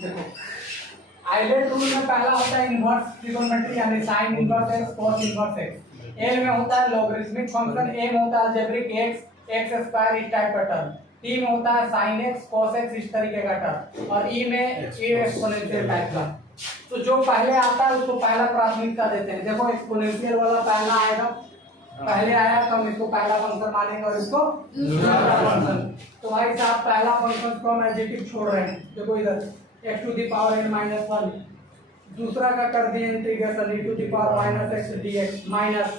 देखो islet rule में पहला होता है इनवर्स ट्रिगोनोमेट्री यानी sin inverse x cos inverse x। ए में होता है लॉगरिथमिक फंक्शन, ए में होता है अलजेब्रिक x स्क्वायर इस टाइप का टर्म, टी में होता है sin x cos x इस तरीके का टर्म, और ई में ए एक्सपोनेंशियल टाइप का। तो जो पहले आता है उसको पहला प्राथमिकता देते हैं। देखो एक्सपोनेंशियल वाला पहला आएगा, पहले आया तो हम इसको पहला फंक्शन मानेंगे और इसको दूसरा फंक्शन। तो भाई साहब पहला फंक्शन को हम एडजेक्टिव छोड़ रहे हैं। देखो इधर x to the power n minus 1, दूसरा का कर दिए integration e to the power minus x dx minus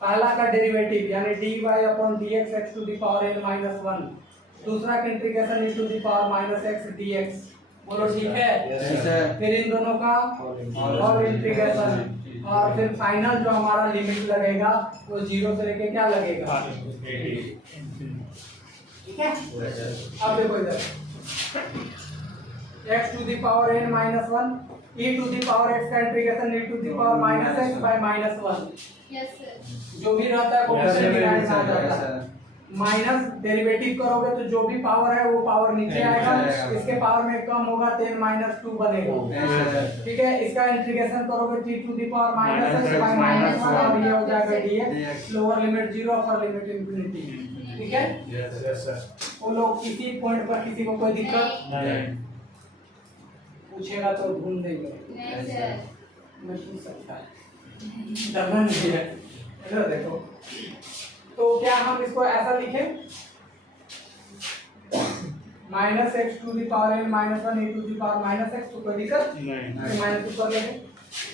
पहला का डेरिवेटिव यानी dy upon dx x to the power n minus 1, दूसरा का integration e to the power minus x dx। बोलो ठीक है। फिर इन दोनों का और इंटीग्रेशन, और फिर फाइनल जो हमारा लिमिट लगेगा वो 0 से लेके क्या लगेगा, ठीक है। अब देखो इधर x to the power n minus 1 e to the power x का integration e to the power minus x by minus 1। Yes sir. जो भी रहता है वो डिवाइड आ जाता है। माइनस डेरिवेटिव करोगे तो जो भी पावर है वो पावर नीचे आएगा, इसके पावर में कम होगा तो n माइनस 2 बनेगा, ठीक है। इसका इंटीग्रेशन करोगे t to the power minus x by minus 1 और ये हो जाएगा dx, lower limit 0 upper limit infinity, ठीक है। Yes sir. वो लोग किसी पॉइंट पर किसी को कोई दिक्कत नहीं पूछेगा तो ढूंढ देंगे, नहीं सर। मैं पूछ सकता है, डरना नहीं है। इधर देखो, तो क्या हम इसको ऐसा लिखें minus x to the power n minus 1 e to the power minus x, तो कोई दिक्कत नहीं। माइनस ऊपर लेंगे।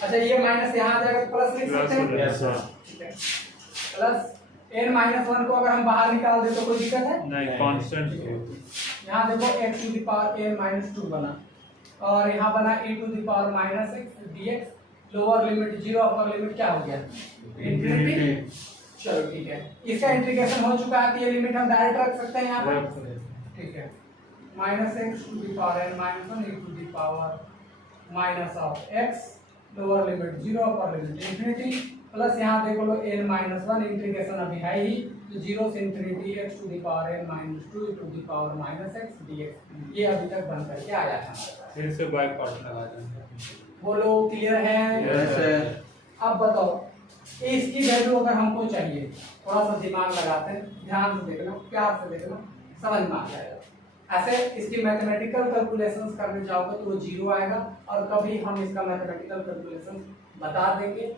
अच्छा ये माइनस यहाँ आ जाएगा, प्लस लिख सकते हैं, यस सर। ठीक है। प्लस n माइनस 1 को अगर हम बाहर निकाल दे तो कोई दिक्कत है नहीं, कांस्टेंट। यहाँ देखो x to the power n minus 2 बना, और यहाँ बना e to the power minus x dx, lower limit 0 upper limit क्या हो गया इंफिनिटी। चलो ठीक है, इसका इंटीग्रेशन हो चुका है तो ये लिमिट हम डायरेक्ट रख सकते हैं यहाँ पर, ठीक है। Minus x to the power n minus 1 e to the power minus of x, lower limit 0 upper limit infinity, plus यहाँ देख लो n माइनस 1 इंटीग्रेशन अभी है ही तो 0 से infinity x to the power n minus 2 e to the power minus x dx। ये अभी तक बन करके आया था, फिर से बाय पार्ट लगा देंगे। बोलो क्लियर है। Yes sir. अब बताओ इसकी वैल्यू अगर हमको चाहिए, थोड़ा सा दिमाग लगाते हैं, ध्यान से देखना, प्यार से देखना, समझ में आ जाएगा। ऐसे इसकी मैथमेटिकल कैलकुलेशंस करने जाओगे तो वो 0 आएगा, और कभी हम इसका मैथमेटिकल कैलकुलेशन बता देंगे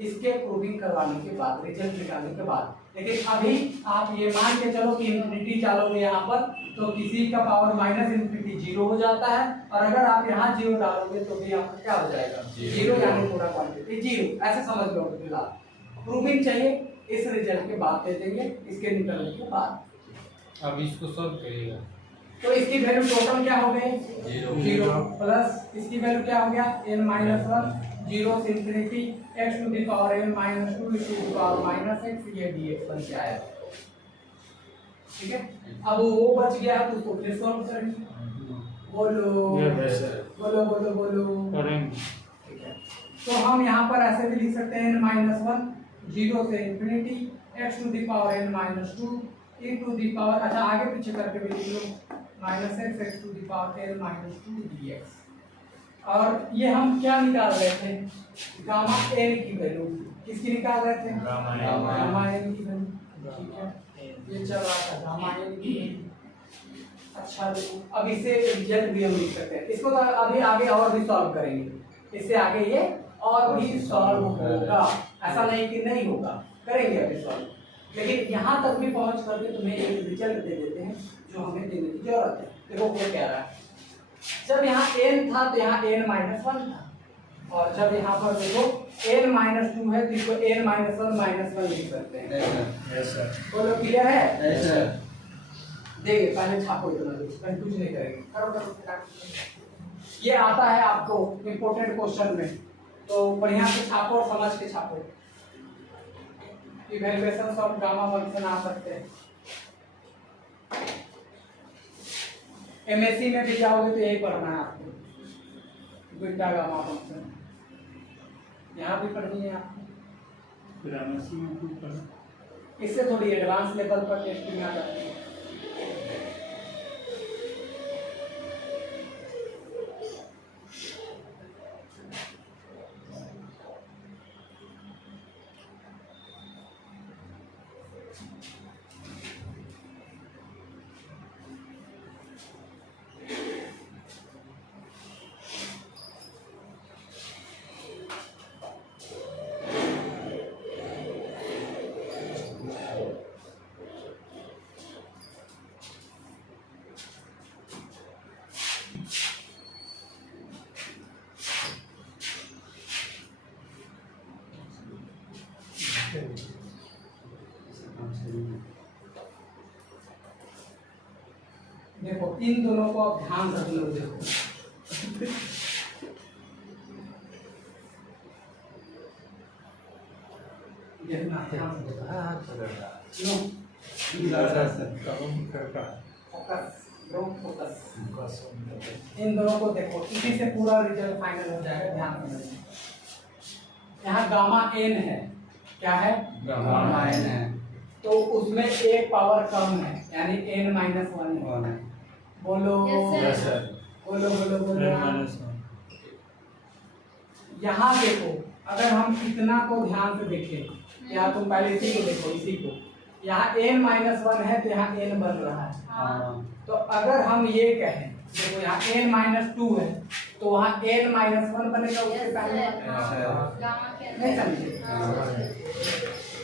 इसके प्रूविंग करवाने के बाद, रिजल्ट निकालने के बाद। लेकिन अभी आप ये मान के चलो कि इंफिनिटी डालोगे यहाँ पर तो किसी का पावर माइनस इंफिनिटी 0 हो जाता है, और अगर आप यहाँ 0 डालोगे तो भी आपका क्या हो जाएगा 0, यानी पूरा क्वांटिटी 0। ऐसे समझ लो फिलहाल। प्रूविंग चाहिए इस रिजल्ट के बाद दे देंगे, इसके निकलने के बाद। अब इसको सॉल्व करिएगा तो इसकी वैल्यू टोटल क्या हो गई 0, प्लस इसकी वैल्यू क्या हो गया n माइनस 1 0 से infinity x to the power n minus 2 to the power minus x, ये dx बन के आया, ठीक है। अब वो बच गया तो उसको फिर सॉल्व करेंगे। बोलो बोलो बोलो बोलो करेंगे। ठीक है, तो हम यहाँ पर ऐसे भी लिख सकते हैं n माइनस 1 0 से infinity x to the power n minus 2 e to the power, अच्छा आगे पीछे करके भी लिख लो, minus x to the power n minus 2 dx। और ये हम क्या निकाल रहे थे, गामा n की वैल्यू, किसकी निकाल रहे थे गामा n की वैल्यू, ठीक है। ये चल रहा था गामा n की वैल्यू। अच्छा देखो अब इसे रिजल्ट भी हम लिख सकते हैं, इसको तो अभी आगे और भी सॉल्व करेंगे, इससे आगे ये और भी सॉल्व होगा, ऐसा नहीं कि नहीं होगा, करेंगे अभी सॉल्व। लेकिन यहाँ तक भी पहुँच करके तुम्हें एक रिजल्ट दे देते हैं जो हमें देने की जरूरत है। देखो वो कह रहा है, जब यहाँ n था तो यहाँ n माइनस 1 था, और जब यहाँ पर देखो n माइनस 2 है तो इसको n माइनस 1 माइनस 1 लिख सकते हैं। Yes sir. बोलो क्लियर है। Yes sir. देखिए पहले छापो, इतना कंफ्यूज नहीं करेंगे, करो करो। ये आता है आपको इम्पोर्टेंट क्वेश्चन में, तो बढ़िया से छापो और समझ के छापो। इवैल्यूएशन ऑफ गामा फंक्शन आ सकते हैं, एमएससी में भी जाओगे तो यही पढ़ना है आपको, बीटा गामा फंक्शन यहाँ भी पढ़नी है आपको। एमएससी में भी पढ़ना, इससे थोड़ी एडवांस लेवल पर टेस्टिंग आ जाती है। देखो इन दोनों को आप ध्यान रख लो। देखो देखना ध्यान से नो फोकस। इन दोनों को देखो, इसी से पूरा रिजल्ट फाइनल हो जाएगा। ध्यान से यहाँ गामा एन है, क्या है? गामा एन है, तो उसमें एक पावर कम है, यानी एन माइनस वन है। बोलो यस सर। बोलो बोलो बोलो। -1 यहाँ देखो, अगर हम इतना को ध्यान से देखें, या तुम पहले इसी को देखो, इसी को, यहाँ n-1 है तो यहाँ n बन रहा है। हाँ। तो अगर हम ये कहें, देखो यहाँ n-2 है तो वहाँ n-1 बनेगा, उसके पहले नहीं समझे?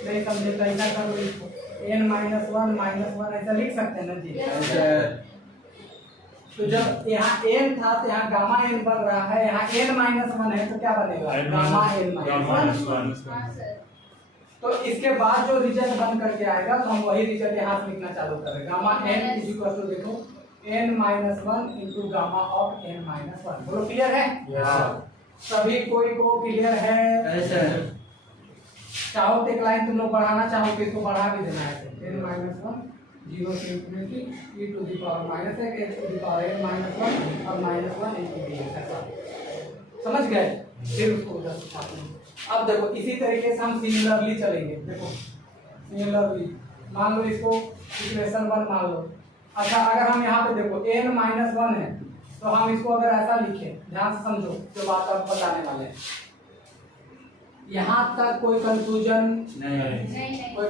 नहीं समझे तो ऐसा करो, इसको n-1 ऐसा लिख सकते हैं ना जी। तो जब यहाँ n था तो यहाँ गामा n बन रहा है, यहाँ n-1 है तो क्या बनेगा? Gamma n-1। तो इसके बाद जो रिजल्ट बन करके आएगा तो हम वही रिजल्ट यहाँ से लिखना चालू करें। Gamma n is equal to, देखो n-1 into gamma of n-1। बोलो क्लियर है? सभी कोई को क्लियर है? चाहो तो एक लाइन तुम लोग बढ़ाना चाहो तो इसको बढ़ा भी देना है। n-1 0 से infinity e to the power -1 x to the power n-1 और -1 into dx। समझ गए? फिर उसको उधर उठाते हैं। अब देखो इसी तरीके से हम सिमिलरली चलेंगे। देखो सिमिलरली मान लो इसको इक्वेशन 1 मान लो। अच्छा अगर हम यहाँ पे देखो n-1 है तो हम इसको अगर ऐसा लिखें, ध्यान से समझो जो बात आप बताने वाले हैं। यहाँ तक कोई कंफ्यूजन नहीं, कोई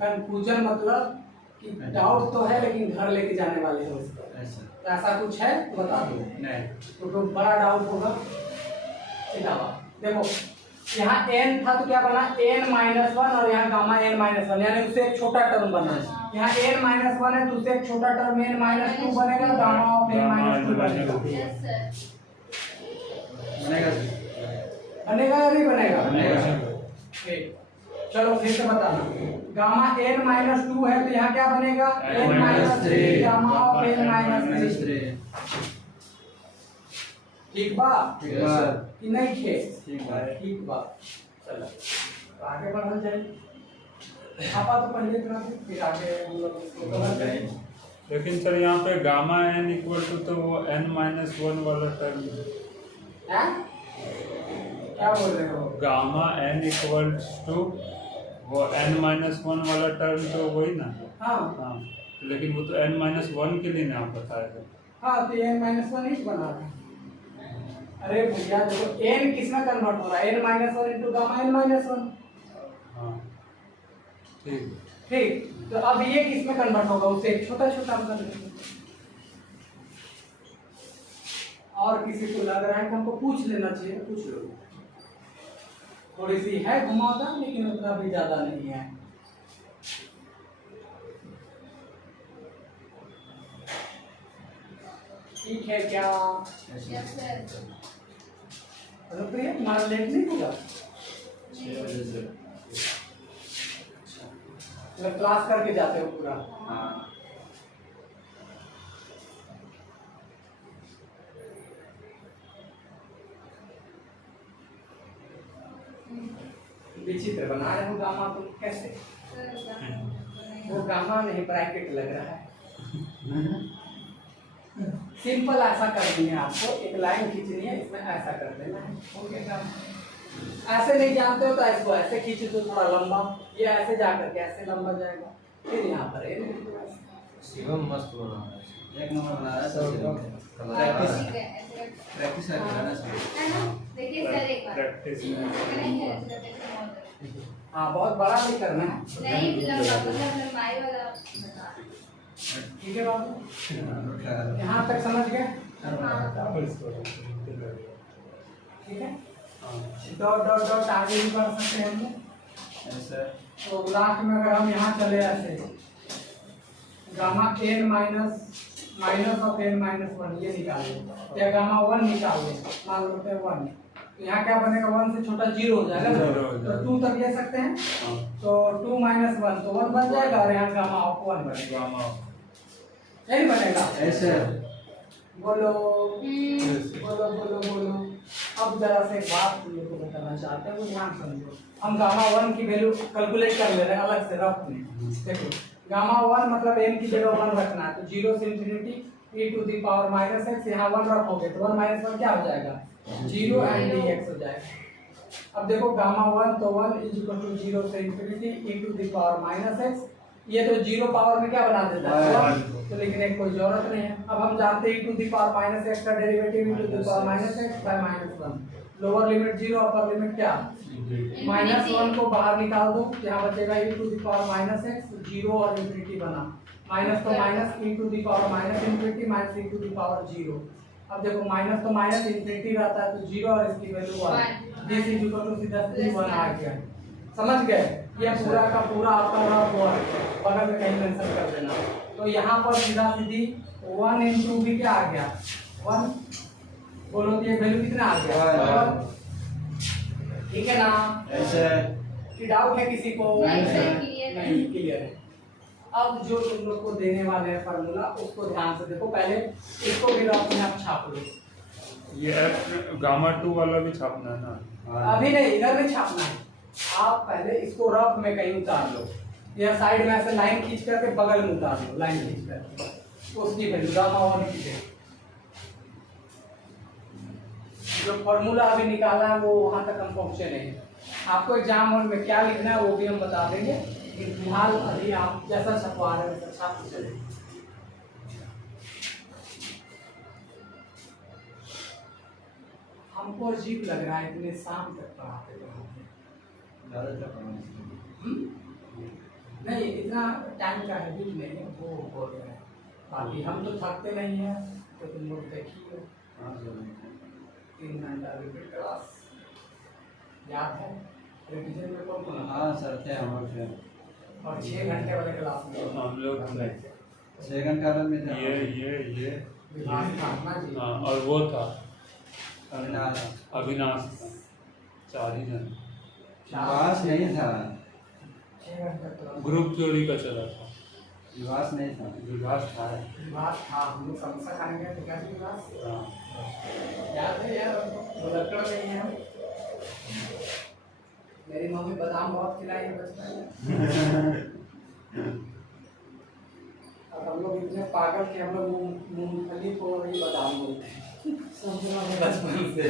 कंफ्यूजन मतलब कि डाउट तो है लेकिन घर लेके जाने वाले हो इसको, ऐसा कुछ है तो बता दो। नहीं तो बड़ा डाउट होगा। देखो यहाँ n था तो क्या बना? n-1 और यहाँ गामा n-1, यानी उससे एक छोटा टर्म बना। यहाँ n-1 है तो उससे एक छोटा टर्म n-2 बनेगा, गामा ऑफ n-2 बनेगा। बनेगा या नहीं बनेगा? ठीक, चलो फिर से बताना। गामा n-2 है तो यहाँ क्या बनेगा? n-3 gamma of n-3। ठीक बा? कि नहीं खे? ठीक बा। चलो आगे बढ़ल जाए। आपा तो पहले फिर आगे हम लोग इसको कवर करेंगे। लेकिन सर यहाँ पे गामा n इक्वल टू तो वो n-1 वाला टर्म है। क्या बोल रहे हो? गामा n इक्वल टू वो n-1 वाला टर्म तो वही ना? हाँ लेकिन वो तो n-1 के लिए ना आप बताए थे। हाँ तो n-1 ही बना रहा है। अरे भैया देखो n किसमें कन्वर्ट हो रहा है? n-1 into gamma n-1। हाँ ठीक। तो अब ये किसमें कन्वर्ट होगा? उससे एक छोटा छोटा हम कर लेंगे। और किसी को लग रहा है कि हमको पूछ लेना चाहिए, पूछ लो। थोड़ी सी है घुमावदार लेकिन उतना भी ज्यादा नहीं है। ठीक है क्या? प्रिया तुम्हारा लेट नहीं होगा? क्लास करके जाते हो पूरा? विचित्र बना रहे हो गामा तुम, कैसे? वो गामा नहीं ब्रैकेट लग रहा है। सिंपल ऐसा कर देंगे आपको, एक लाइन खींचनी है, इसमें ऐसा कर देना है। Okay sir. ऐसे नहीं जानते हो तो इसको ऐसे खींचे तो थोड़ा लंबा, ये ऐसे जा करके ऐसे लंबा जाएगा, फिर यहाँ पर शिवम मस्त बना रहा है, एक नंबर बना रहा है सब। प्रैक्टिस करके रहना चाहिए। देखिए सर एक बार प्रैक्टिस हाँ बहुत बड़ा नहीं करना है। नहीं लंबाई वाला बता। ठीक है बाबू, यहाँ तक समझ गए? ठीक है, डॉट डॉट डॉट आगे भी बढ़ सकते हैं हम लोग। तो लास्ट में अगर हम यहाँ चले ऐसे gamma n minus of n-1 ये निकालें या गामा 1 निकाल लें, मान लो 1, तो यहाँ क्या बनेगा? 1 से छोटा 0 हो जाएगा ना, तो 2 तक ले सकते हैं। तो 2 - 1 तो 1 बन जाएगा और यहाँ गामा ऑफ 1 बनेगा। नहीं बनेगा। ऐसे बोलो बोलो बोलो बोलो। अब जरा से बात तुम लोग को बताना चाहते हैं, वो ध्यान समझो। हम गामा 1 की वैल्यू कैलकुलेट कर ले रहे हैं अलग से रफ में। देखो गामा 1 मतलब n की जगह 1 रखना है, तो 0 से infinity e to the power minus x, यहाँ 1 रखोगे तो 1 माइनस 1 क्या हो जाएगा 0 एंड dx हो जाएगा। अब देखो गामा 1 तो 1 इज इक्वल टू 0 से infinity e to the power minus x, ये तो 0 पावर में क्या बना देता है 1, तो लिखने की कोई जरूरत नहीं है। अब हम जानते हैं e to the power minus x का derivative e to the power minus x by minus 1, lower limit 0 upper limit क्या माइनस 1 को बाहर निकाल दो, यहाँ बचेगा e to the power minus x, 0 और इंफिनिटी बना, माइनस तो minus e to the power minus infinity minus e to the power 0। अब देखो माइनस तो माइनस इंफिनिटी रहता है तो 0 और इसकी value 1, this is equal to सीधा 1 आ गया। समझ गए? ये पूरा का पूरा आपका रफ हुआ, बगल में कहीं मेंशन कर देना। तो यहाँ पर सीधा सीधी 1 इंटू भी क्या आ गया 1, बोलो तो ये वैल्यू कितना आ गया 1, ठीक है ना? ऐसे कि डाउट है किसी को? नहीं सर, क्लियर है। नहीं क्लियर है। अब जो तुम लोग को देने वाले हैं फार्मूला उसको ध्यान से देखो, पहले इसको भी रफ में आप छाप लो। ये एफ गामा 2 वाला भी छापना है ना? अभी नहीं, इधर नहीं छापना है, आप पहले इसको रफ में कहीं उतार लो, या साइड में ऐसे लाइन खींच करके बगल में उतार लो, लाइन खींच कर उसकी वैल्यू गामा 1 की है। जो फॉर्मूला अभी निकाला है वो वहां तक हम पहुंचे नहीं। आपको एग्जाम हॉल में क्या लिखना है वो भी हम बता देंगे, लेकिन फिलहाल अभी आप जैसा छपवा रहे हैं वैसा छाप चले। हमको अजीब लग रहा है इतने शाम तक पढ़ाते नहीं, इतना टाइम का हैबिट नहीं है, वो बोल रहे हैं। बाकी हम तो थकते नहीं हैं, तो तुम लोग देखिए 3 घंटा रिपीट क्लास याद है, रिवीजन में कौन कौन? हाँ सर थे हमारे, और 6 घंटे वाले क्लास में हम लोग 6 घंटा में थे। ये विभाग था ना जी। हाँ, और वो था अविनाश अविनाश था, 4 ही जन। विवास नहीं था, 6 घंटे क्लास ग्रुप थ्योरी का चला था। विवास नहीं था, विकास था। विभाग था, हम लोग समोसा खाने गए थे क्या जी विभाग? हाँ। याद है यार, वो लड़का नहीं है। मेरी मम्मी बादाम बहुत खिलाई है बचपन में। अब हम लोग इतने पागल के हम लोग मूंगफली को ही बादाम बोलते हैं बचपन से।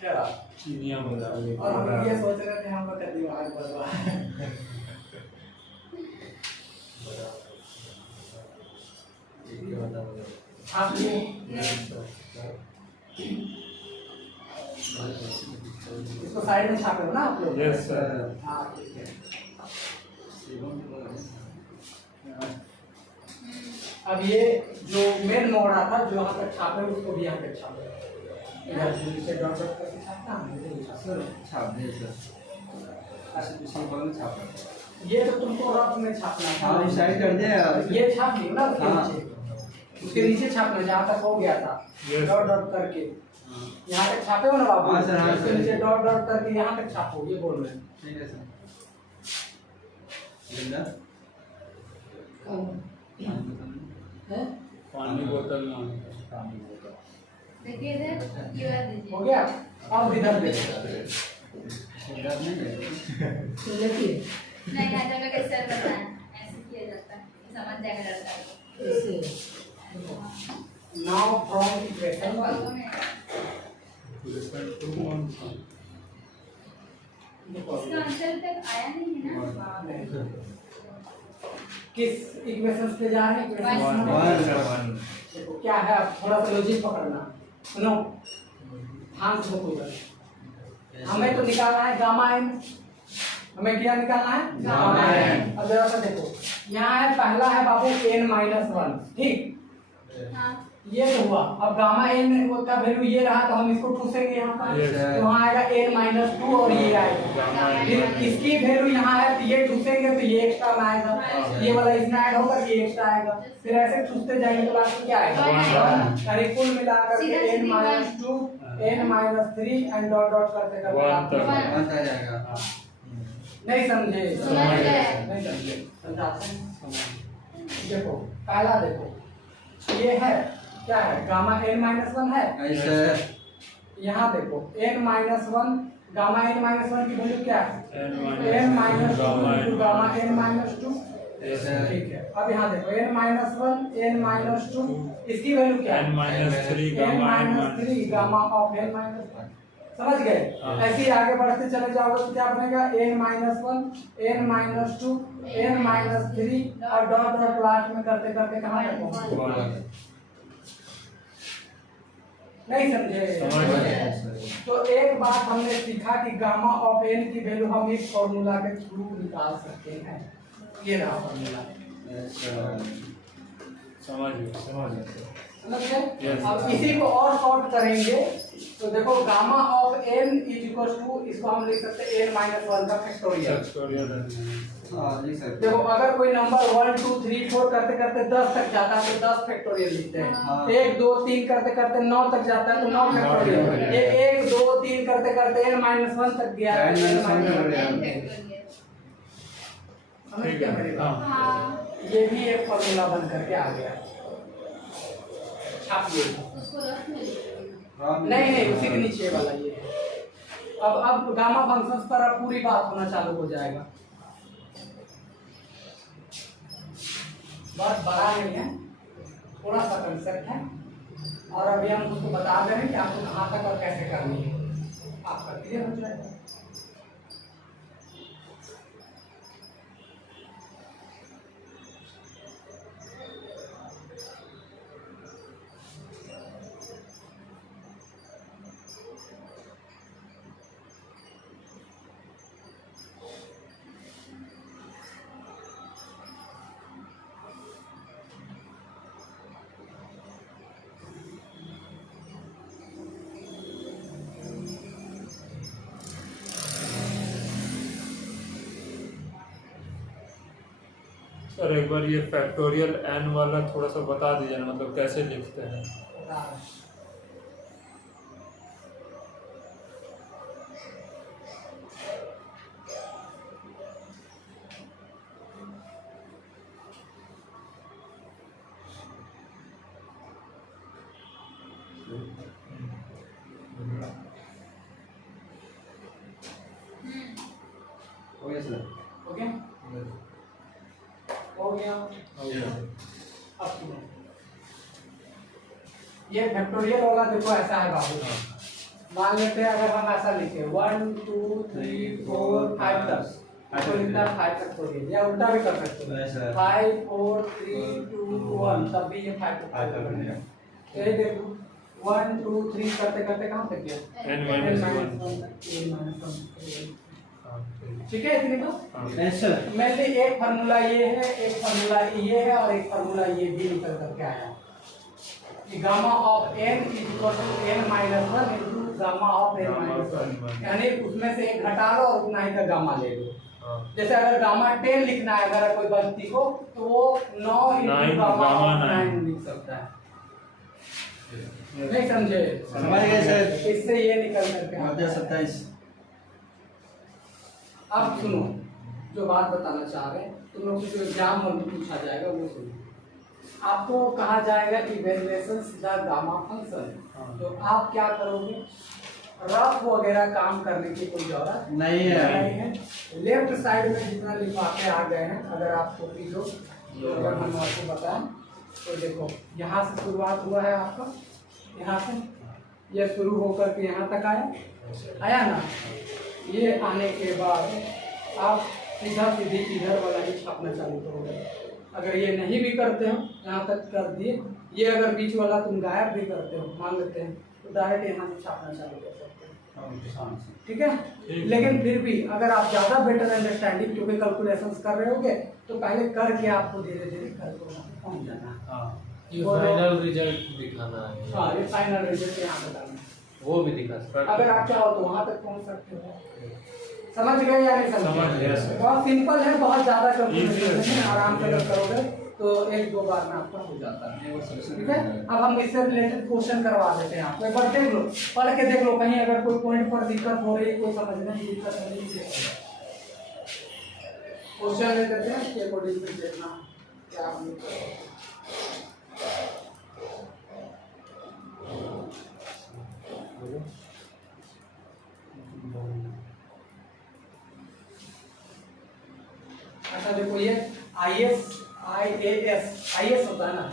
क्या चिड़िया बजा और हम ये सोच रहे थे हम लोग का दिमाग बदला है। आप ये इसको साइड में छापे हो ना आप लोग? Yes sir. हाँ ठीक है। अब ये जो मेन मोड़ा था जो यहाँ तक छापे उसको भी यहाँ तक छापे, इधर से नीचे डॉट डॉट करके छापना है सर छाप दे सर, इसी बगल छाप। ये तो तुमको रफ में छापना था। हाँ साइड कर दिया, ये छाप दियो ना उसके हाँ। नीचे, उसके नीचे छापना जहाँ तक हो गया था Yes. डॉट डॉट करके यहाँ तक छापे हो ना बाबू? हाँ सर, हाँ उसके सर। नीचे डॉट डॉट करके यहाँ तक छापो, ये बोल रहे हैं। ठीक है सर। जिंदा हैं? पानी बोतल में देखिए इधर ये वाला दीजिए। हो गया? अब इधर देखो, नहीं देखिए नहीं आता मैं कैसे बताएं, ऐसे किया जाता है, समझ जाएगा लड़का को। ऐसे नाउ फ्रॉम इक्वेशन लोगों में इसका आंसर तक आया नहीं है ना? किस इक्वेशंस पे जा रहे हैं? Equations one. देखो क्या है, अब थोड़ा सा लॉजिक पकड़ना, सुनो ध्यान से देखो। हमें तो निकालना है गामा एन, हमें क्या निकालना है गामा n। अब जरा सा देखो, यहाँ है पहला है बाबू n-1, ठीक? हाँ ये तो हुआ। अब गामा एन का वैल्यू ये रहा तो हम इसको ठूसेंगे यहाँ पर, Yes. तो वहाँ आएगा n-2 और ये आएगा, फिर इसकी वैल्यू यहाँ है तो ये ठूसेंगे तो ये एक्स्ट्रा में आएगा, ये वाला इसमें ऐड होगा ये एक्स्ट्रा आएगा, फिर ऐसे ठूसते जाएंगे तो लास्ट में क्या आएगा? अरे कुल मिलाकर के n-2 n-3 and dot dot करते करते आप वन आ जाएगा। नहीं समझे? समझ गए। नहीं समझे? समझाते हैं। देखो पहला देखो ये है क्या है गामा n-1 है ऐसे यहाँ देखो n-1 गामा n-1 की वैल्यू क्या है n-2 गामा n-2 ऐसे ठीक है। अब यहाँ देखो n-1 n-2 इसकी वैल्यू क्या है n-3 n-3 gamma of n-1 समझ गए। ऐसे ही आगे बढ़ते चले जाओगे तो क्या बनेगा n-1 n-2 n-3 और डॉट डॉट लास्ट में करते करते कहाँ तक पहुंचे नहीं समझे। तो एक बात हमने सीखा कि गामा ऑफ n की वैल्यू हम इस फॉर्मूला के थ्रू निकाल सकते हैं। ये रहा फॉर्मूला समझ गए समझ गए। अब इसी को और शॉर्ट करेंगे तो देखो gamma of n is equal to इसको हम लिख सकते हैं n-1 का फैक्टोरियल। हाँ लिख सकते देखो अगर कोई नंबर 1 2 3 4 करते करते 10 तक जाता है तो 10 फैक्टोरियल लिखते हैं। हाँ। 1 2 3 करते करते 9 तक जाता है तो 9 फैक्टोरियल। ये 1 2 3 करते करते n-1 तक गया है समझ गया मेरी बात। हाँ ये भी एक फॉर्मूला बन करके आ गया छाप लीजिए। उसको रख में नहीं उसी के नीचे वाला ये है। अब गामा फंक्शंस पर अब पूरी बात होना चालू हो जाएगा। बहुत बड़ा नहीं है थोड़ा सा कंसेप्ट है और अभी हम उसको बता दे रहे हैं कि आपको कहाँ तक और कैसे करनी है आपका क्लियर हो जाएगा। सर एक बार ये फैक्टोरियल n वाला थोड़ा सा बता दीजिए ना, मतलब कैसे लिखते हैं। हो गया सर ओके हो गया। अब सुनो ये फैक्टोरियल वाला देखो ऐसा है बाबू। मान लेते हैं अगर हम ऐसा लिखे 1 2 3 4 5 10 तो लिखता है 5 फैक्टोरियल या उल्टा भी कर सकते हो ऐसा 5 4 3 2 1 तब भी ये 5 फैक्टोरियल बनेगा। ये देखो 1 2 3 करते करते कहाँ तक गया n-1 ठीक है इतनी तो ऐसे मैंने एक फार्मूला ये है एक फार्मूला ये है और एक फार्मूला ये भी निकल करके आया कि gamma of n is equal to n-1 into gamma of n-1 यानी उसमें से एक घटा लो और उतना ही का गामा ले लो। जैसे अगर गामा 10 लिखना है अगर कोई व्यक्ति को तो वो 9 इनटू गामा 9 लिख सकता है। नहीं समझे समझ गए सर। इससे ये निकल करके मध्य 27 अब सुनो जो बात बताना चाह रहे हैं तुम लोग जो एग्जाम में पूछा जाएगा वो सुनो। आपको कहा जाएगा इवैल्यूएशंस द गामा फंक्शन तो आप क्या करोगे रफ वगैरह काम करने की कोई जरूरत नहीं है। लेफ्ट साइड में जितना लिफाफे आ गए हैं अगर आप कॉपी लो तो अगर हम आपको बताएं तो देखो यहाँ से शुरुआत हुआ है आपका यहाँ से ये शुरू होकर के यहाँ तक आया ना। ये आने के बाद आप सीधा सीधी इधर वाला ही छापना चालू करोगे। अगर ये नहीं भी करते हो यहाँ तक कर दिए ये अगर बीच वाला तुम गायब भी करते हो मान लेते हैं तो डायरेक्ट यहाँ से छापना चालू कर सकते हो ठीक है। लेकिन फिर भी अगर आप ज़्यादा बेटर अंडरस्टैंडिंग क्योंकि कैलकुलेशंस कर रहे होगे तो पहले करके आपको धीरे धीरे पहुँच जाना। ये फाइनल रिजल्ट दिखाना है। हाँ ये फाइनल रिजल्ट यहाँ बताना वो भी दिखा सकते अगर आप चाहो तो वहाँ तक पहुँच सकते हो। समझ गए या नहीं समझ गए सर। बहुत सिंपल है बहुत ज़्यादा Easy है। नहीं आराम से अगर करोगे तो 1-2 बार में आपका हो जाता है ठीक है। अब हम इससे रिलेटेड क्वेश्चन करवा देते हैं आपको एक बार देख लो पढ़ के देख लो कहीं अगर कोई पॉइंट पर दिक्कत हो रही है कोई समझने में दिक्कत हो रही है क्वेश्चन ले देते हैं इसके अकॉर्डिंग देखना। क्या हमने अच्छा देखो ये IAS होता है ना,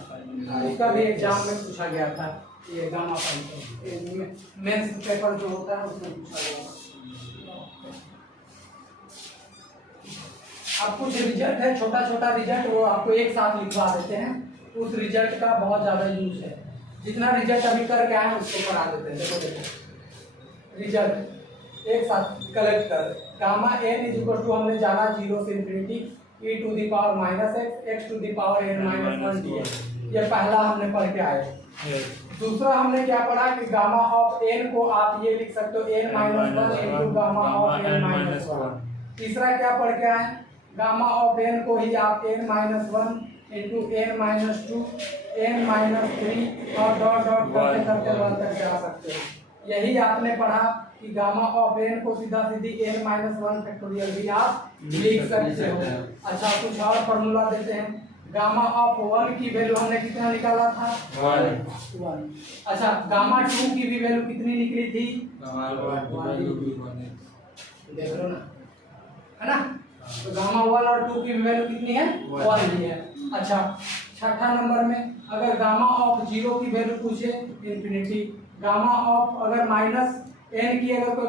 इसका भी एग्जाम में पूछा गया था। ये गामा फंक्शन मेंस पेपर जो होता है उसमें पूछा गया था। अब कुछ रिजल्ट है, छोटा छोटा रिजल्ट, वो आपको एक साथ लिखवा देते हैं। उस रिजल्ट का बहुत ज़्यादा यूज है। जितना रिजल्ट अभी करके आए हैं उसको पढ़ा देते हैं। देखो देखो रिजल्ट एक साथ कलेक्ट कर। Gamma n is equal to हमने जाना 0 से infinity e to the power minus x to the power n minus 1 dx। ये पहला हमने पढ़ के आए। दूसरा हमने क्या पढ़ा कि गामा ऑफ n को आप ये लिख सकते हो n minus 1 into gamma of n minus 1। तीसरा क्या पढ़ के आए, गामा ऑफ n को ही आप n minus 1 into n minus 2 n minus 3 और डॉट डॉट करते करते 1 तक जा सकते हो। यही आपने पढ़ा कि गामा ऑफ n को सीधा सीधी n माइनस 1 फैक्टोरियल भी आप लिख सकते हो। अच्छा कुछ और फॉर्मूला देते हैं। गामा ऑफ 1 की वैल्यू हमने कितना निकाला था 1। अच्छा गामा 2 की भी वैल्यू कितनी निकली थी देख लो ना, है ना। तो गामा 1 और 2 की वैल्यू कितनी है 1 ही है। अच्छा छठा नंबर में अगर गामा ऑफ 0 की वैल्यू पूछे इंफिनिटी, गामा ऑफ अगर माइनस n की अगर कोई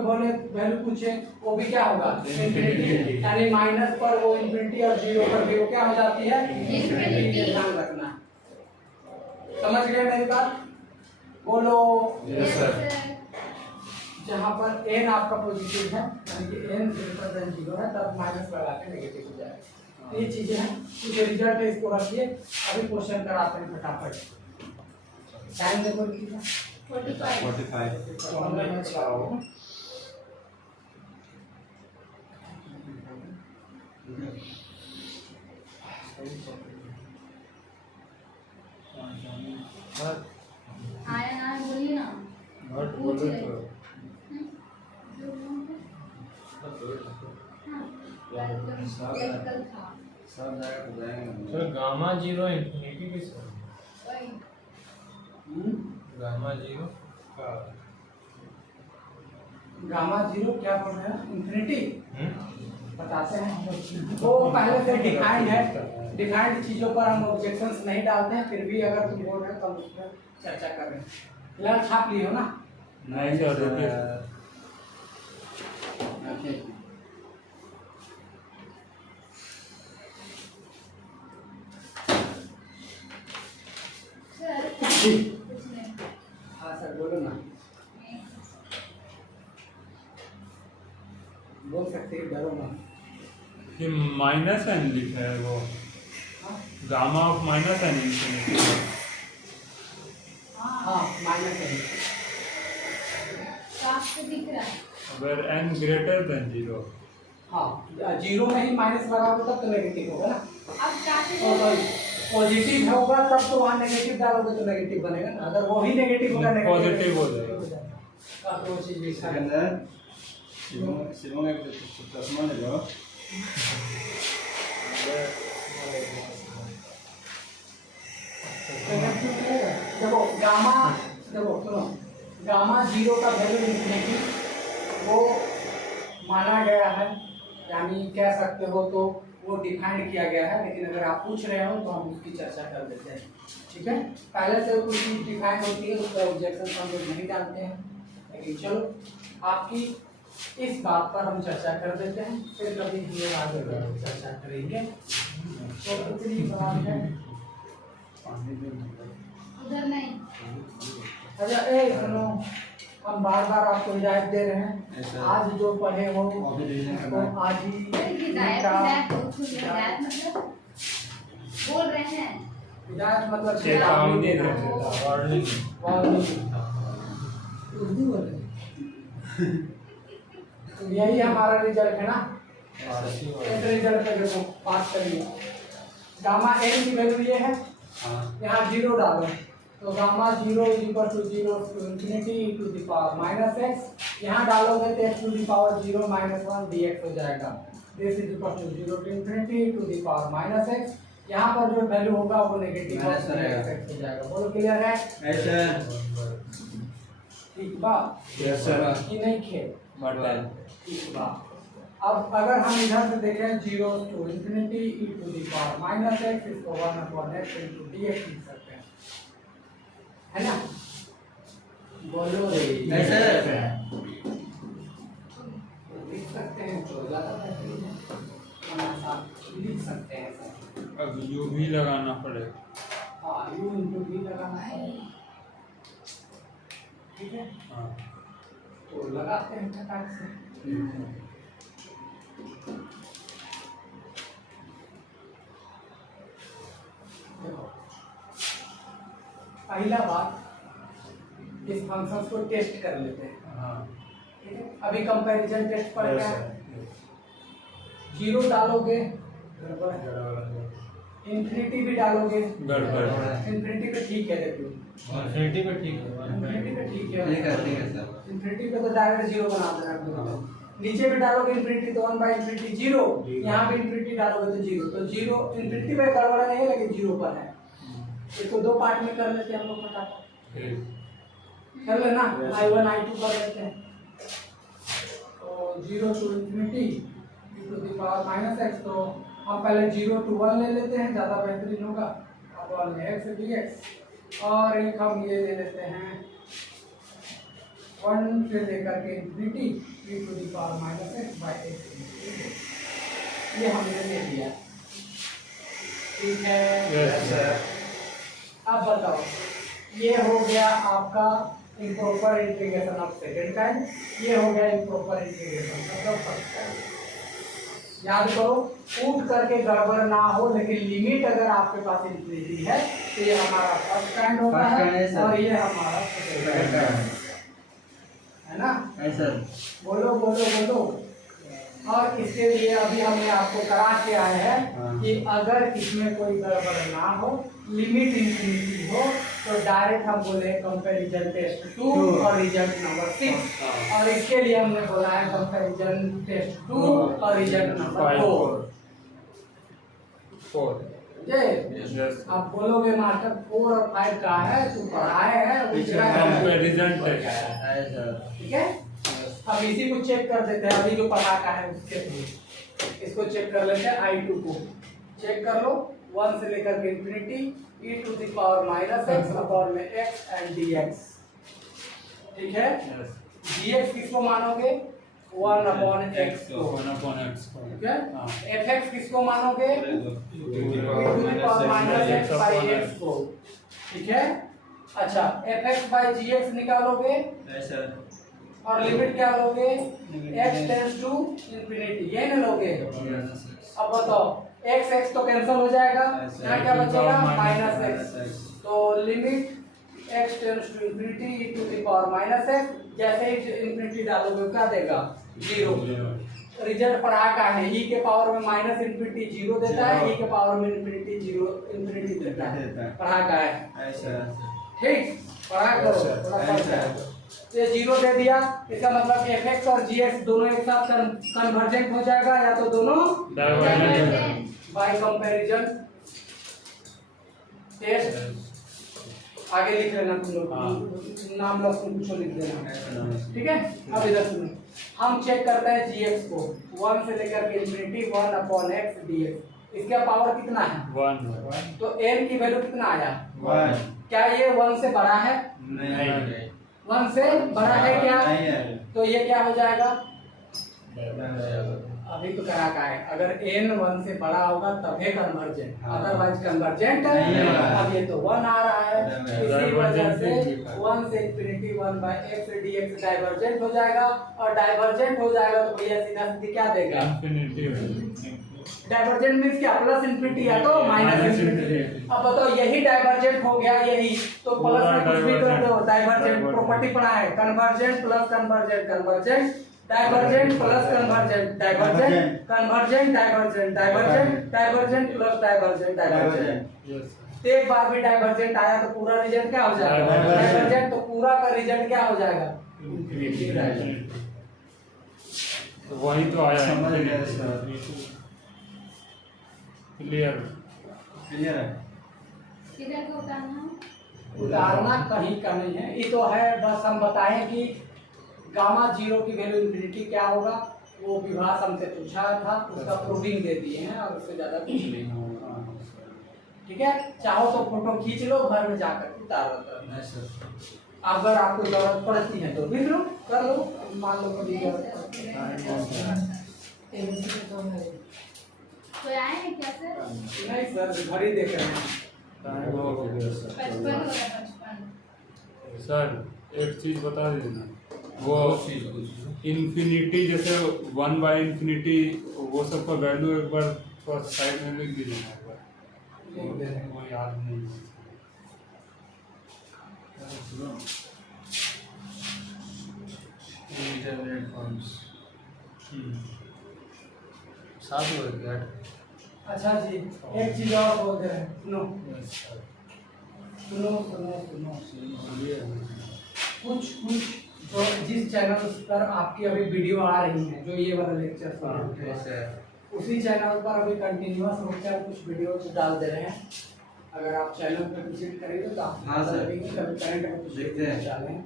वैल्यू पूछे वो भी क्या होगा इंफिनिटी, यानी माइनस पर वो इंफिनिटी और 0 पर भी वो क्या हो जाती है इंफिनिटी। ध्यान रखना, समझ गए मेरी बात? बोलो यस सर। जहाँ पर n आपका पॉजिटिव है यानी कि n ग्रेटर देन 0 है तब माइनस लगा के नेगेटिव हो जाएगा। ये चीजें हैं, कुछ रिजल्ट है, इसको रखिए। अभी क्वेश्चन कराते हैं फटाफट। टाइम देखो 45। आया ना बोलिए ना। पूछ रहे। कल था। सब जगह पे जाएंगे। सर गामा 0 इंफिनिटी की सर वही। गामा 0 का गामा 0 क्या पढ़ रहे हैं इंफिनिटी बताते हैं। वो पहले से डिफाइंड है, डिफाइंड चीजों पर हम ऑब्जेक्शंस नहीं डालते हैं। फिर भी अगर तुम बोल रहे हो तो हम उस पर चर्चा कर रहे हैं। फिलहाल छाप लिए हो ना? नहीं सर रुकिए। सर कुछ नहीं। हाँ सर बोलो ना, बोल सकते हैं, डरो ना। ये माइनस n लिखा है वो gamma of minus n infinity. हाँ माइनस है, साफ से दिख रहा है। अगर n ग्रेटर देन 0। हाँ 0 में ही माइनस लगाओगे तब तो नेगेटिव होगा ना। अब काफी और पॉजिटिव होगा तब तो वहाँ नेगेटिव डालोगे तो नेगेटिव बनेगा ना। अगर वो ही नेगेटिव होगा पॉजिटिव हो जाएगा। तो वो चीज भी सिकंदर शिवम एक चश्मा ले लो। देखो गामा, देखो सुनो, गामा 0 का वैल्यू इंफिनिटी वो माना गया है, यानी कह सकते हो तो वो डिफाइंड किया गया है। लेकिन अगर आप पूछ रहे हो तो हम उसकी चर्चा कर देते हैं, ठीक है। पहले से कोई चीज डिफाइंड होती है उसका ऑब्जेक्शन हम लोग नहीं डालते हैं। लेकिन चलो आपकी इस बात पर हम चर्चा कर देते हैं, फिर कभी हम लोग आगे चर्चा करेंगे। तो इतनी बात है। उधर नहीं। अच्छा ए सुनो, हम बार बार आपको हिदायत दे रहे हैं। आज जो पढ़े हो तो आज ही हिदायत मतलब बोल रहे हैं। हिदायत मतलब चेतावनी दे रहे हैं। वार्निंग उर्दू बोल रहे हैं। तो यही हमारा रिजल्ट है ना। इस रिजल्ट पे देखो पास करिए। गामा n की वैल्यू ये है, यहाँ 0 डालो तो gamma 0 is equal to 0 to infinity to the power minus x। यहाँ डालोगे तो x to the power 0 minus 1 dx हो जाएगा। This is equal to 0 to infinity to the power minus x। यहाँ पर जो वैल्यू होगा वो नेगेटिव माइनस हो रहेगा। जाएगा। बोलो क्लियर है? सर ठीक बा यस सर कि नहीं खे? बटन ठीक बा। अब अगर हम इधर से देखें 0 to infinity e to the power minus x, इसको 1/x into dx लिख सकते हैं, है ना? बोलो रे। सर लिख सकते हैं तो ज़्यादा बेहतरीन है, वरना साथ लिख सकते हैं सर। अब यू भी लगाना पड़ेगा। हाँ u into v लगाना है, ठीक है? हाँ तो लगाते हैं फटाक से। देखो, पहला बात इस फंक्शन को टेस्ट कर लेते हैं, हाँ ठीक है? अभी कंपैरिजन टेस्ट पर यस क्या है? सर 0 डालोगे गड़बड़ है, गड़बड़ इन्फिनिटी भी डालोगे गड़बड़ इन्फिनिटी पे ठीक है, देखो इन्फिनिटी पे ठीक है। इन्फिनिटी पे ठीक है, ठीक है सर। इन्फिनिटी पे तो डायरेक्ट 0 बना देना। नीचे भी डालोगे इन्फिनिटी तो 1/infinity 0, यहाँ भी इन्फिनिटी डालोगे तो 0, तो 0 इन्फिनिटी पे गड़बड़ा नहीं है लेकिन 0 पर है। इसको दो पार्ट में कर लेते हैं हम लोग फटाफट, कर लेना। I1 I2 कर लेते हैं, तो 0 to infinity e to the power minus x, तो हम पहले 0 to 1 ले लेते हैं, ज़्यादा बेहतरीन होगा। अब x dx, और एक हम ये ले लेते हैं 1 से लेकर के infinity e to the power minus x by x, ये हमने ले लिया, ठीक है? यस सर अब बताओ, ये हो गया आपका improper integration of second kind, ये हो गया इम्प्रॉपर इंटीग्रेशन मतलब फर्स्ट काइंड। याद करो, कूट करके गड़बड़ ना हो, लेकिन लिमिट अगर आपके पास इन्फिनिटी है तो ये हमारा फर्स्ट काइंड होता First kind है है सर। और ये हमारा सेकंड काइंड है ना? सर बोलो बोलो बोलो। और इसके लिए अभी हमने आपको करा के आए हैं कि अगर इसमें कोई गड़बड़ ना हो, लिमिट इन्फिनिटी हो, तो डायरेक्ट हम बोले कंपैरिजन टेस्ट 2 और रिजल्ट नंबर 6, और इसके लिए हमने बोला है कंपैरिजन टेस्ट 2 और रिजल्ट नंबर 4। यस आप बोलोगे मास्टर 4 और 5 का है, तू पढ़ाए है कंपैरिजन टेस्ट सर। ठीक है? अब इसी को चेक कर देते हैं, अभी जो पढ़ा का है उसके थ्रू इसको चेक कर लेते हैं। I2 को चेक कर लो, 1 से लेकर के infinity e to the power minus x upon में x and dx, ठीक है? dx किसको मानोगे? 1/x को, 1/x ठीक है? fx किसको मानोगे? e to the power minus x by x को, ठीक है? अच्छा, fx by gx निकालोगे सर और लिमिट क्या लोगे? x टेंड्स टू इंफिनिटी, ये ना लोगे। अब बताओ, x x तो कैंसिल हो जाएगा, यहाँ क्या बचेगा? माइनस x, तो limit x tends to infinity e to the power minus x, जैसे ही इंफिनिटी डालोगे क्या देगा? 0। रिजल्ट पढ़ा का है, e के पावर में माइनस इंफिनिटी 0 देता है, e के पावर में इंफिनिटी 0 इंफिनिटी देता है, पढ़ा का है, ठीक? पढ़ा करो, थोड़ा पढ़ जाए। ये 0 दे दिया, इसका मतलब fx और gx दोनों एक साथ कन्वर्जेंट हो जाएगा, या तो दोनों बाय कंपैरिजन टेस्ट। आगे लिख लेना तुम लोग, नाम लक्ष्मण कुछ लिख देना, ठीक है? अब इधर सुनो, हम चेक करते हैं gx को 1 से लेकर के इन्फिनिटी 1/x dx, इसका पावर कितना है? 1 तो n की वैल्यू कितना आया? 1 क्या ये 1 से बड़ा है? नहीं 1 से बड़ा है क्या? नहीं है। तो ये क्या हो जाएगा? अभी तो करा का है, अगर n 1 से बड़ा होगा तभी कन्वर्जेंट, अदरवाइज कन्वर्जेंट नहीं होगा। अब ये तो 1 आ रहा है, इसी वजह से Divergent 1 से इंफिनिटी 1/x dx डाइवर्जेंट हो जाएगा, और डाइवर्जेंट हो जाएगा तो भैया सीधा सीधी क्या देगा? इंफिनिटी डाइवर्जेंट मींस क्या? प्लस इंफिनिटी या तो माइनस इंफिनिटी। अब बताओ, यही डाइवर्जेंट हो गया, यही तो प्लस में कुछ भी कर दो, डाइवर्जेंट प्रॉपर्टी पढ़ा है, convergent plus convergent, convergent divergent plus convergent, divergent convergent, divergent divergent, divergent plus divergent, divergent. एक बार भी डाइवर्जेंट आया तो पूरा रिजल्ट क्या हो जाएगा? डाइवर्जेंट, तो पूरा का रिजल्ट क्या हो जाएगा? वही तो आया समझ गया सर। क्लियर। क्लियर है। किधर को उतारना? उतारना कहीं का नहीं है, ये तो है बस हम बताएं कि गामा जीरो की वैल्यू इन्फिनिटी क्या होगा, वो विभास हमसे पूछा था, उसका प्रूविंग दे दिए हैं और उससे ज्यादा कुछ नहीं होगा। ठीक है, चाहो तो फोटो खींच लो, घर में जाकर उतारो। नहीं सर। अगर आपको जरूरत पड़ती है तो भी लो, कर लो, मान लो कभी जरूरत पड़ती है। कोई आए हैं क्या सर? नहीं सर, घर ही देख रहे हैं। 55 हो रहा है 55। सर एक चीज बता दीजिए ना, वो इन्फिनिटी जैसे 1/∞, वो सब का वैल्यू एक बार थोड़ा साइड में लिख दीजिए ना एक बार, वो याद नहीं है। इंटरमीडिएट फॉर्म्स हम्म। 7 हो गया। अच्छा जी, एक चीज और बोल दे रहे हैं, सुनो सुनो सुनो सुनो। कुछ कुछ जो जिस चैनल पर आपकी अभी वीडियो आ रही है, जो ये वाला लेक्चर उसी चैनल पर अभी कंटिन्यूअस रूप से कुछ वीडियो डाल दे रहे हैं। अगर आप चैनल पर विजिट करेंगे तो आप हाँ सर। कभी करंट में कुछ देखते हैं। डालें।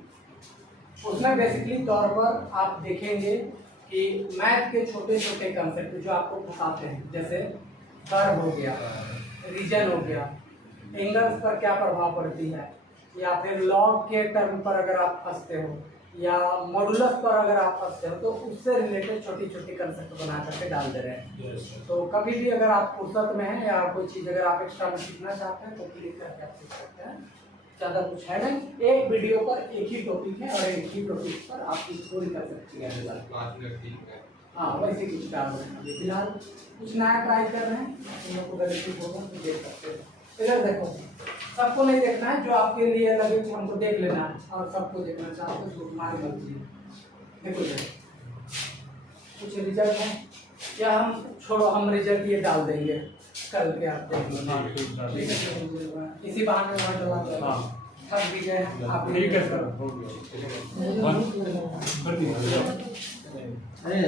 उसमें बेसिकली तौर पर आप देखेंगे कि मैथ के छोटे छोटे कंसेप्ट जो आपको फंसाते हैं, जैसे कर्व हो गया, रीजन हो गया, एंगल्स पर क्या प्रभाव पड़ती है, या फिर लॉग के टर्म पर अगर आप फंसते हो, या मॉडुलस पर अगर आप फंसते हो, तो उससे रिलेटेड छोटी छोटी कंसेप्ट बना करके डाल दे रहे हैं। तो कभी भी अगर आप फुर्सत में हैं या कोई चीज़ अगर आप एक्स्ट्रा में सीखना चाहते हैं तो क्लिक करके आप सीख सकते हैं। ज़्यादा कुछ है नहीं, एक वीडियो पर एक ही टॉपिक है और एक ही टॉपिक पर आपकी पूरी कंसेप्ट क्लियर हो जाती है। हाँ, वैसे कुछ डाल रहे हैं अभी फिलहाल, कुछ नया ट्राई कर रहे हैं, उन लोग को बेनिफिट होगा तो देख सकते हैं। इधर देखो, सबको नहीं देखना है, जो आपके लिए लगे कि हमको देख लेना है, और सबको देखना चाहते हो तो तुम्हारी मर्जी है। देखो देखो, कुछ रिजल्ट है या हम छोड़ो, हम रिजल्ट ये डाल देंगे कल के, आप देख लो। हाँ, ठीक है। ठीक है, इसी बहाने वहाँ डला दो। हाँ। थक भी गए हैं आप। ठीक है सर, हो गया। कर दीजिए। अरे